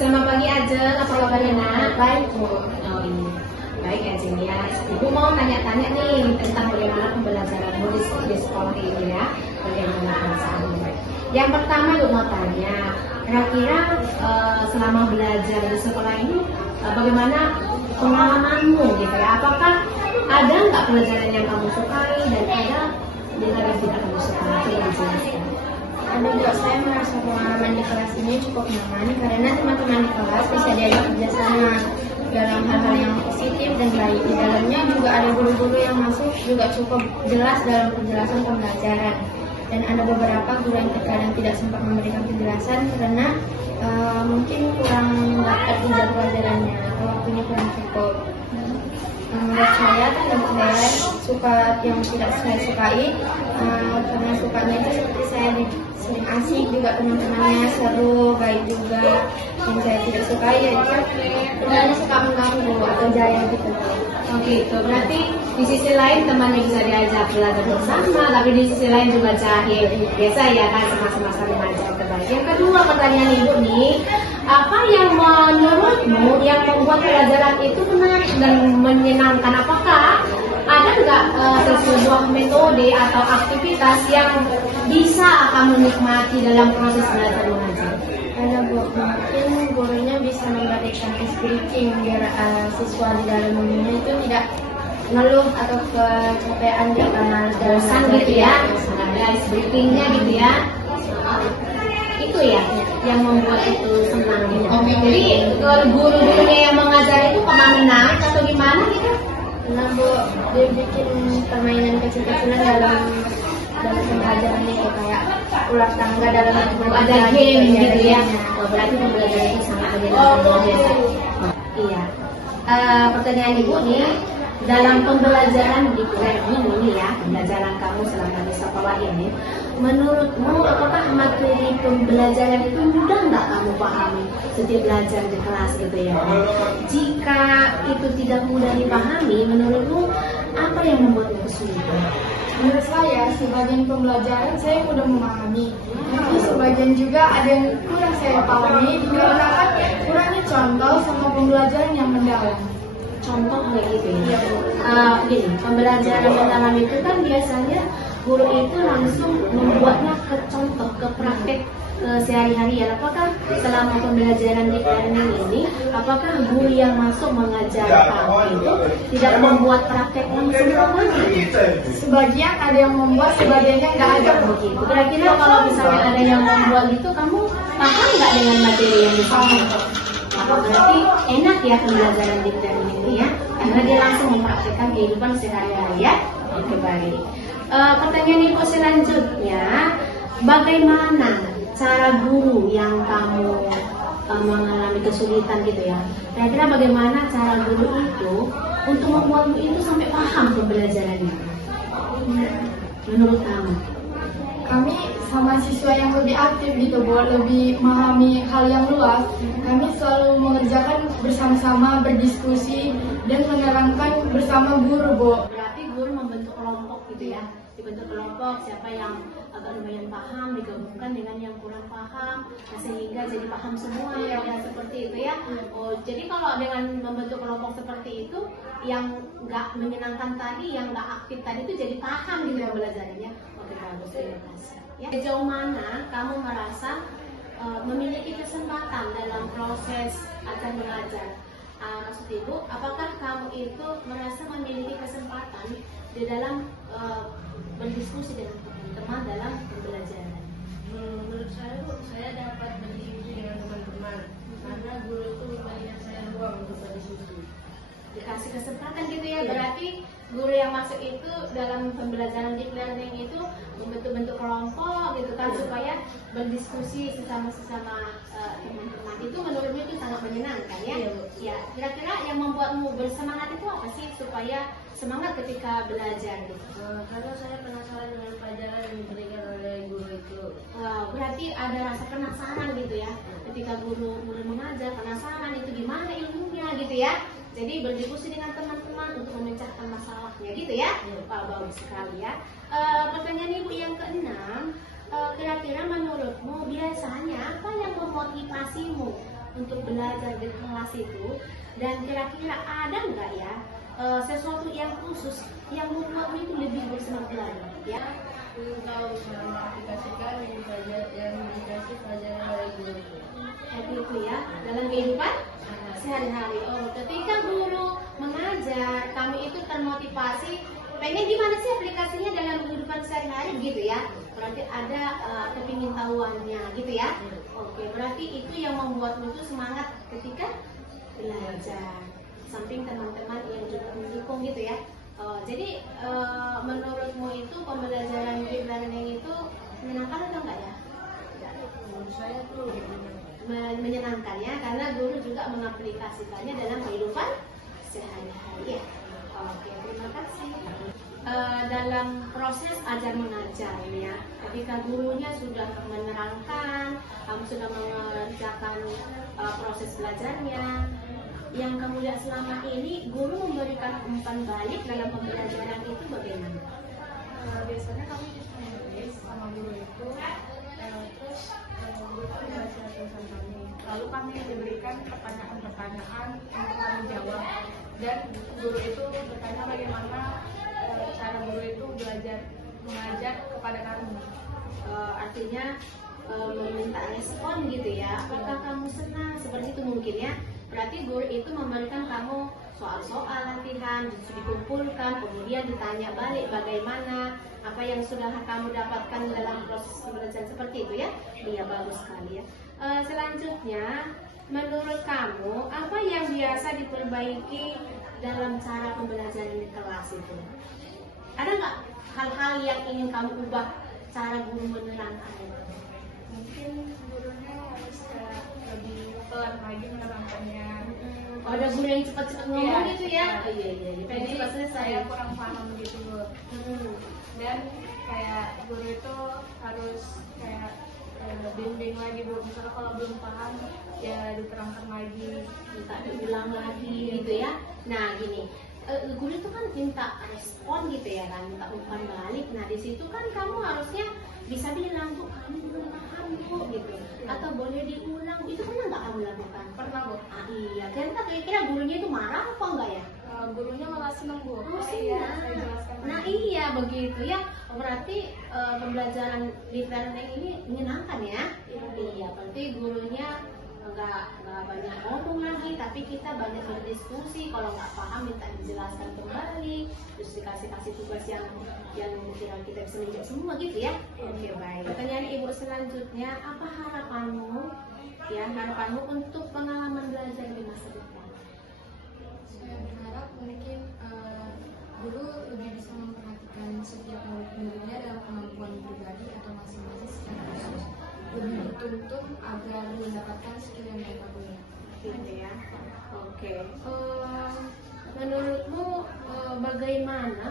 Selamat pagi Ajeng, apa kabarnya nak? Baik, Bu. Oh iya, baik Ajeng ya. Ibu mau tanya-tanya nih tentang bagaimana pembelajaranmu di sekolah ini ya. Bagaimana perasaanmu? Yang pertama Ibu mau tanya, kira-kira selama belajar di sekolah ini bagaimana pengalamanmu gitu ya? Apakah ada nggak pelajaran yang kamu sukai dan ada yang tidak kamu sukai? Coba dijelaskan. Juga saya merasa pengalaman di kelas ini cukup nyaman karena teman-teman di kelas bisa diajak kerjasama dalam hal-hal yang positif dan baik. Di dalamnya juga ada guru-guru yang masuk juga cukup jelas dalam penjelasan pembelajaran. Dan ada beberapa guru yang terkadang tidak sempat memberikan penjelasan karena mungkin kurang dapat di jadwal-jadwalnya atau waktunya kurang cukup. Menurut saya suka yang tidak saya sukai karena sukanya itu seperti saya sering asik juga teman-temannya seru baik juga. Yang saya tidak sukai yaitu temannya suka mengganggu atau jaya gitu. Oke, itu berarti di sisi lain temannya bisa diajak belajar bersama, tapi di sisi lain juga jahil. Biasa ya kan semasa-masa remaja terbaik. Yang kedua pertanyaan Ibu nih, apa yang menurutmu yang membuat pelajaran itu menarik dan menyenangkan? Apakah ada nggak sebuah metode atau aktivitas yang bisa kamu nikmati dalam proses belajar mengajar? Karena mungkin gurunya bisa memberikan ice breaking biar siswa di dalam dunia itu tidak ngeluh atau kecapean di bosan gitu ya, ada ice breakingnya gitu ya. Itu ya yang membuat itu senang gitu. Jadi kalau guru-gurunya yang mengajar itu menang atau gimana gitu? Nah Bu, dia bikin permainan kecil-kecilan dalam pembelajaran itu kayak ular tangga dalam ada game gitu ya. Berarti pembelajaran itu sangat menyenangkan. Iya. Pertanyaan Ibu nih, dalam pembelajaran di kuliah ini ya, pembelajaran kamu selama di sekolah ini, menurutmu apakah materi pembelajaran itu mudah nggak kamu pahami setiap belajar di kelas gitu ya? Jika itu tidak mudah dipahami, menurutmu apa yang membuatmu kesulitan? Menurut saya, sebagian pembelajaran saya mudah memahami, tapi sebagian juga ada yang kurang saya pahami dikarenakan kurangnya contoh sama pembelajaran yang mendalam. Contoh kayak gitu ya. Gini, pembelajaran mendalam itu kan biasanya guru itu langsung membuatnya ke contoh, ke praktek sehari-hari ya. Apakah selama pembelajaran di learning ini, apakah guru yang masuk mengajar kamu itu tidak membuat praktek langsung lagi? Sebagian ada yang membuat, sebagiannya nggak ada. Begitu. Kira-kira kalau misalnya ada yang membuat gitu, kamu paham nggak dengan materi yang disampaikan? Berarti enak ya pembelajaran di learning ini ya, karena dia langsung mempraktekkan kehidupan sehari-hari ya. Oke, baik. Pertanyaan Ibu selanjutnya, bagaimana cara guru yang kamu mengalami kesulitan gitu ya? Kira-kira bagaimana cara guru itu untuk membuatmu itu sampai paham pembelajarannya? Menurut kamu? Kami sama siswa yang lebih aktif gitu Bu, lebih memahami hal yang luas. Kami selalu mengerjakan bersama-sama, berdiskusi dan menerangkan bersama guru Bu. Berarti guru membentuk kelompok gitu ya, dibentuk kelompok siapa yang agak lumayan paham digabungkan dengan yang kurang paham, sehingga jadi paham semua ya, seperti itu ya. Oh, jadi kalau dengan membentuk kelompok seperti itu, yang nggak menyenangkan tadi, yang nggak aktif tadi itu jadi paham gitu ya belajarnya. Oke, bagus, terima kasih. Ya, sejauh mana kamu merasa memiliki kesempatan dalam proses ajar mengajar? Maksud Ibu, apakah kamu itu merasa memiliki kesempatan di dalam berdiskusi dengan teman-teman dalam pembelajaran? Menurut saya Bu, saya dapat berdiskusi dengan teman-teman karena guru itu memberikan saya ruang untuk berdiskusi. Dikasih kesempatan gitu ya, berarti guru yang masuk itu dalam pembelajaran deep learning itu membentuk kelompok gitu kan, supaya berdiskusi sesama teman-teman. Itu menurutnya itu sangat menyenangkan ya? Ya, kira-kira yang membuatmu bersemangat itu apa sih supaya semangat ketika belajar gitu? Karena saya penasaran dengan pelajaran yang diberikan oleh guru itu. Wow, berarti ada rasa penasaran gitu ya, ketika guru mengajar, penasaran itu gimana ilmunya gitu ya. Jadi berdiskusi dengan teman-teman untuk memecahkan masalahnya gitu ya. Wah, bagus sekali ya. Pertanyaan Ibu yang keenam, kira-kira menurutmu biasanya apa yang memotivasimu untuk belajar di kelas itu, dan kira-kira ada nggak ya sesuatu yang khusus yang membuatmu itu lebih bersemangat belajar ya? Tahu mengaplikasikan yang dikasih pelajaran dari guru. Seperti itu ya, dalam kehidupan sehari-hari. Oh, ketika guru mengajar, kami itu termotivasi, pengen gimana sih aplikasinya dalam kehidupan sehari-hari gitu ya. Berarti ada kepingin tahuannya gitu ya. Oke, berarti itu yang membuatmu itu semangat ketika belajar. Samping teman-teman yang juga mendukung gitu ya. Jadi menurutmu itu pembelajaran deep learning itu menyenangkan atau enggak ya? Menurut saya tuh Menyenangkan ya, karena guru juga mengaplikasikannya dalam kehidupan sehari-hari ya. Oke, terima kasih. Dalam proses ajar mengajar ya, ketika gurunya sudah menerangkan, kamu sudah mengerjakan proses belajarnya, yang kamu lihat selama ini guru memberikan umpan balik dalam pembelajaran itu bagaimana? biasanya kami ditulis sama guru itu, terus guru itu ngasih tulisan kami. Lalu kami diberikan pertanyaan-pertanyaan untuk kami jawab, dan guru itu bertanya bagaimana cara guru itu belajar mengajar kepada kami. Artinya meminta respon gitu ya. Apakah kamu senang seperti itu mungkin ya? Berarti guru itu memberikan kamu soal-soal latihan, dikumpulkan, kemudian ditanya balik bagaimana apa yang sudah kamu dapatkan dalam proses pembelajaran seperti itu ya. Iya, bagus sekali ya. Selanjutnya, menurut kamu apa yang biasa diperbaiki dalam cara pembelajaran di kelas itu? Ada nggak hal-hal yang ingin kamu ubah cara guru menerangkan itu? Mungkin gurunya harus lebih pelan lagi menerangkannya. Oh, ada guru yang cepat-cepat ngomong gitu ya? Oh, iya. Pengen Jadi cepat selesai. saya kurang paham gitu, Bu. Dan kayak guru itu harus kayak bimbing lagi, Bu. Misalnya kalau belum paham ya diterangkan lagi, Minta diulang lagi gitu ya. Nah gini, guru itu kan minta respon gitu ya kan, minta umpan balik. Nah di situ kan kamu harusnya bisa bilang, Bu, kami belum paham Bu gitu, atau boleh diulang. Itu pernah nggak kamu lakukan? pernah, Bu. Iya, kira-kira gurunya itu marah apa enggak ya? Gurunya malah seneng, Bu. Oh, Iya, senang. saya jelaskan. Nah iya begitu ya. Berarti pembelajaran deep learning ini menyenangkan ya. Iya, berarti gurunya nggak banyak ngomong lagi, tapi kita banyak berdiskusi. Kalau nggak paham minta dijelaskan kembali, terus dikasih tugas yang kira kita bisa menjawab semua gitu ya. Oke, baik. Pertanyaan ibu selanjutnya, apa harapanmu untuk pengalaman belajar di masa depan? Saya berharap mungkin guru lebih bisa memperhatikan setiap murid-muridnya dalam kemampuan pribadi atau masing-masing secara khusus, lebih dituntun agar mendapatkan skill yang mereka punya. Gitu ya. Oke. Menurutmu bagaimana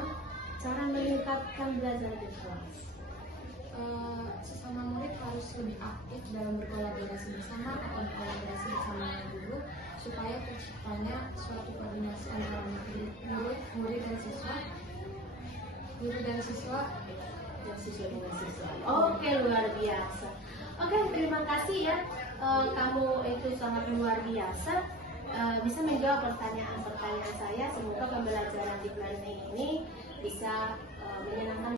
cara meningkatkan belajar di kelas? Sesama murid harus lebih aktif dalam berkolaborasi bersama atau berkolaborasi bersama guru supaya terciptanya suatu koordinasi antara murid dan siswa, guru dan siswa. Dan siswa dengan siswa. Oke, luar biasa. Oke, terima kasih ya. Kamu itu sangat luar biasa. Bisa menjawab pertanyaan-pertanyaan saya. Semoga pembelajaran deep learning ini bisa menyenangkan